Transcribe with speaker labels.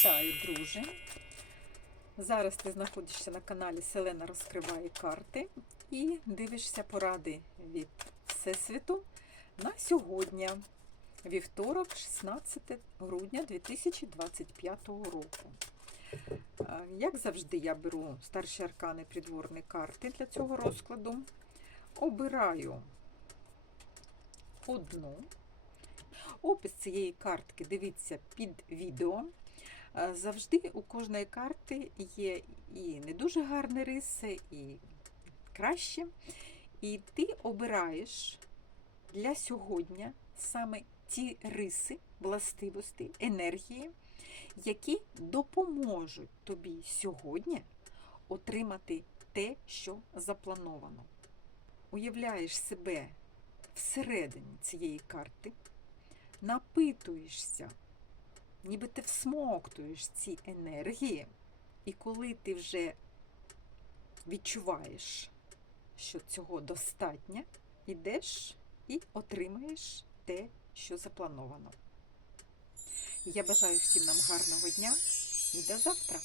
Speaker 1: Вітаю, друже! Зараз ти знаходишся на каналі Селена розкриває карти і дивишся поради від Всесвіту на сьогодні, вівторок, 16 грудня 2025 року. Як завжди, я беру старші аркани придворні карти для цього розкладу. Обираю одну. Опис цієї картки дивіться під відео. Е, Завжди у кожної карти є і не дуже гарні риси, і краще. І ти обираєш для сьогодні саме ті риси, властивості, енергії, які допоможуть тобі сьогодні отримати те, що заплановано. Уявляєш себе всередині цієї карти, напитуєшся ніби ти всмоктуєш ці енергії, і коли ти вже відчуваєш, що цього достатньо, ідеш і отримаєш те, що заплановано. Я бажаю всім нам гарного дня і до завтра!